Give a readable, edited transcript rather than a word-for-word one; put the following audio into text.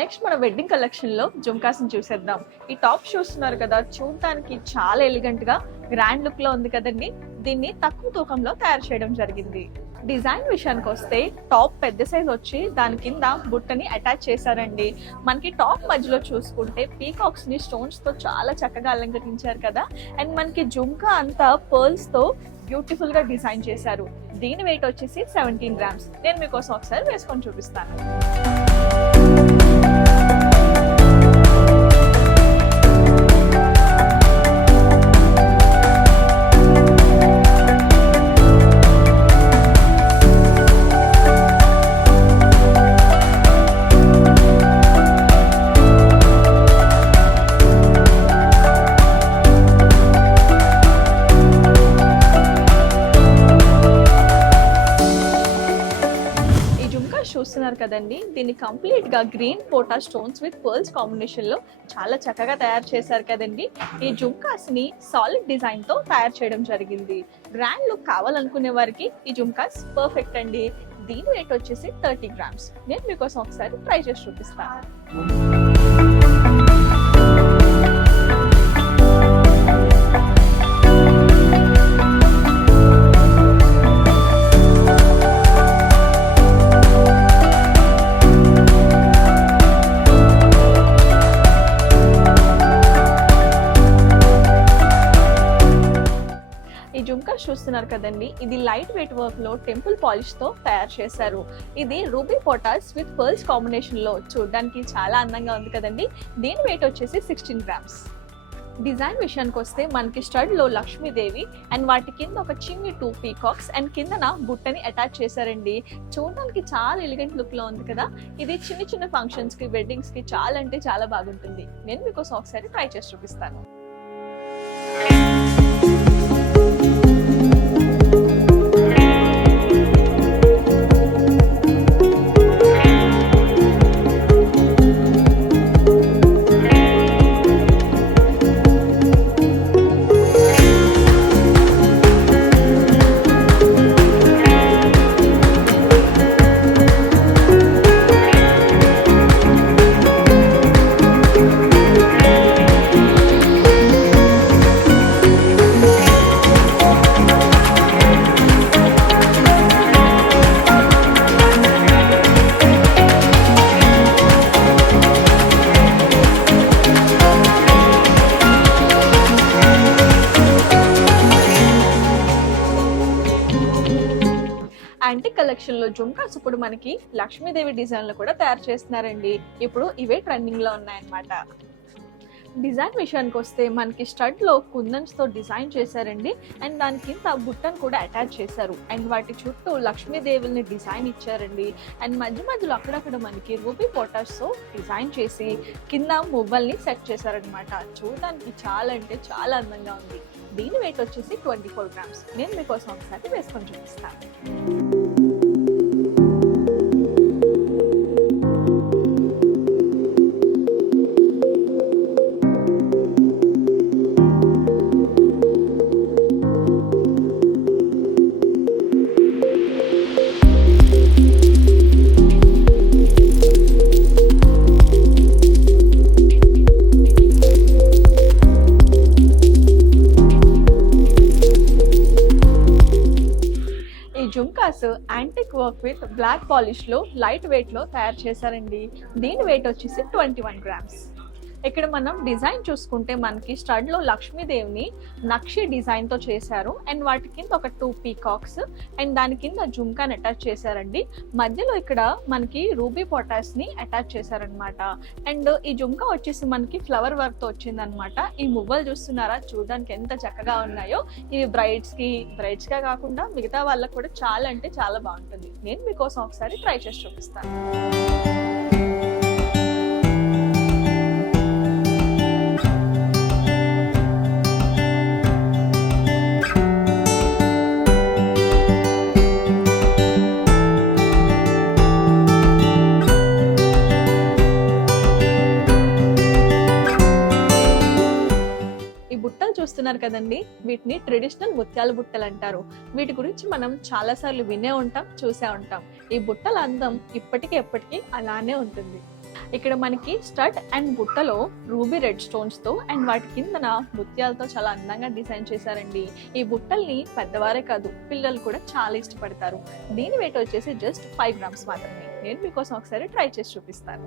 Next మన wedding collection లో జుమ్కాస్ ని చూసేద్దాం. ఈ టాప్ చూస్తున్నారు కదా, చూడటానికి చాలా ఎలిగెంట్ గా గ్రాండ్ లుక్ లో ఉంది కదండి. దీన్ని తక్కువ తూకంలో తయారు చేయడం జరిగింది. డిజైన్ విషయానికి వస్తే టాప్ పెద్ద సైజ్ వచ్చి దాని కింద బుట్టని అటాచ్ చేశారండి. మనకి టాప్ మధ్యలో చూసుకుంటే పీకాక్స్ ని స్టోన్స్ తో చాలా చక్కగా అలంకరించారు కదా. అండ్ మనకి జుమ్కా అంతా పర్ల్స్ తో బ్యూటిఫుల్ గా డిజైన్ చేశారు. దీని వెయిట్ వచ్చేసి 17 గ్రామ్స్. నేను మీకోసం ఒకసారి వేసుకొని చూపిస్తాను. చూస్తున్నారు కదండి, దీన్ని కంప్లీట్ గా గ్రీన్ పోటా స్టోన్స్ విత్ పర్ల్స్ కాంబినేషన్ లో చాలా చక్కగా తయారు చేశారు కదండి. ఈ జుమ్కాస్ ని సాలిడ్ డిజైన్ తో తయారు చేయడం జరిగింది. గ్రాండ్ లుక్ కావాలనుకునే వారికి ఈ జుమ్కాస్ పర్ఫెక్ట్ అండి. దీని వెయిట్ వచ్చేసి 30 గ్రామ్స్. నేను మీకోసం ఒకసారి ట్రై చేసి చూపిస్తాను. జుమ్కా చూస్తున్నారు కదండి, ఇది లైట్ వెయిట్ వర్క్ లో టెంపుల్ పాలిష్ తో తయారు చేశారు. ఇది రూబీ పోటాస్ విత్ పర్ల్స్ కాంబినేషన్ లో చూడడానికి చాలా అందంగా ఉంది కదండి. దీని వెయిట్ వచ్చేసి 16 గ్రామ్స్. డిజైన్ విషయానికి వస్తే మనకి స్టడ్ లో లక్ష్మీదేవి అండ్ వాటి కింద ఒక చిన్ని 2 పీకాక్స్ అండ్ కిందన బుట్టని అటాచ్ చేశారండి. చూడడానికి చాలా ఎలిగెంట్ లుక్ లో ఉంది కదా. ఇది చిన్న చిన్న ఫంక్షన్స్ కి, వెడ్డింగ్స్ కి చాలా అంటే చాలా బాగుంటుంది. నేను మీకోసం ఒకసారి ట్రై చేసి చూపిస్తాను. యాంటిక్ కలెక్షన్ లో జుమ్కాస్ ఇప్పుడు మనకి లక్ష్మీదేవి డిజైన్ లో కూడా తయారు చేస్తున్నారండి. ఇప్పుడు ఇవే ట్రెండింగ్ లో ఉన్నాయన్నమాట. డిజైన్ విషయానికి వస్తే మనకి స్టడ్ లో కుందన్స్ తో డిజైన్ చేశారండి. అండ్ దాని కింద బుట్టను కూడా అటాచ్ చేశారు. అండ్ వాటి చుట్టూ లక్ష్మీదేవుల్ని డిజైన్ ఇచ్చారండి. అండ్ మధ్య మధ్యలో అక్కడక్కడ మనకి రూబీ పోటాస్ తో డిజైన్ చేసి కింద మువ్వల్ని సెట్ చేశారనమాట. చూడడానికి చాలా అంటే చాలా అందంగా ఉంది. దీని వెయిట్ వచ్చేసి 24 గ్రామ్స్. నేను మీకోసం ఒకసారి వేసుకొని చూపిస్తాను. Jhumkas antique work with black polish లో లైట్ వెయిట్ లో తయారు చేశారండి. దీని వెయిట్ వచ్చేసి 21 గ్రామ్స్. ఇక్కడ మనం డిజైన్ చూసుకుంటే మనకి స్టడ్ లో లక్ష్మీదేవిని నక్షి డిజైన్ తో చేశారు. అండ్ వాటి కింద ఒక 2 పీకాక్స్ అండ్ దాని కింద జుమ్కాని అటాచ్ చేశారండి. మధ్యలో ఇక్కడ మనకి రూబీ పొటాస్ ని అటాచ్ చేశారనమాట. అండ్ ఈ జుమ్కా వచ్చేసి మనకి ఫ్లవర్ వర్క్ తో వచ్చిందనమాట. ఈ మువ్వలు చూస్తున్నారా, చూడడానికి ఎంత చక్కగా ఉన్నాయో. ఇవి బ్రైడ్స్ గా కాకుండా మిగతా వాళ్ళకి కూడా చాలా అంటే చాలా బాగుంటుంది. నేను మీకోసం ఒకసారి ట్రై చేసి చూపిస్తాను. చూస్తున్నారు కదండి, వీటిని ట్రెడిషనల్ ముత్యాల బుట్టలు అంటారు. వీటి గురించి మనం చాలా సార్లు వినే ఉంటాం, చూసే ఉంటాం. ఈ బుట్టల అందం ఇప్పటికీ ఎప్పటికీ అలానే ఉంటుంది. ఇక్కడ మనకి స్టడ్ అండ్ బుట్టలో రూబీ రెడ్ స్టోన్స్ తో అండ్ వాటి కిందన ముత్యాలతో చాలా అందంగా డిజైన్ చేశారండి. ఈ బుట్టల్ని పెద్దవారే కాదు పిల్లలు కూడా చాలా ఇష్టపడతారు. దీని వెయిట్ వచ్చేసి జస్ట్ 5 గ్రామ్స్ మాత్రమే. నేను మీకోసం ఒకసారి ట్రై చేసి చూపిస్తాను.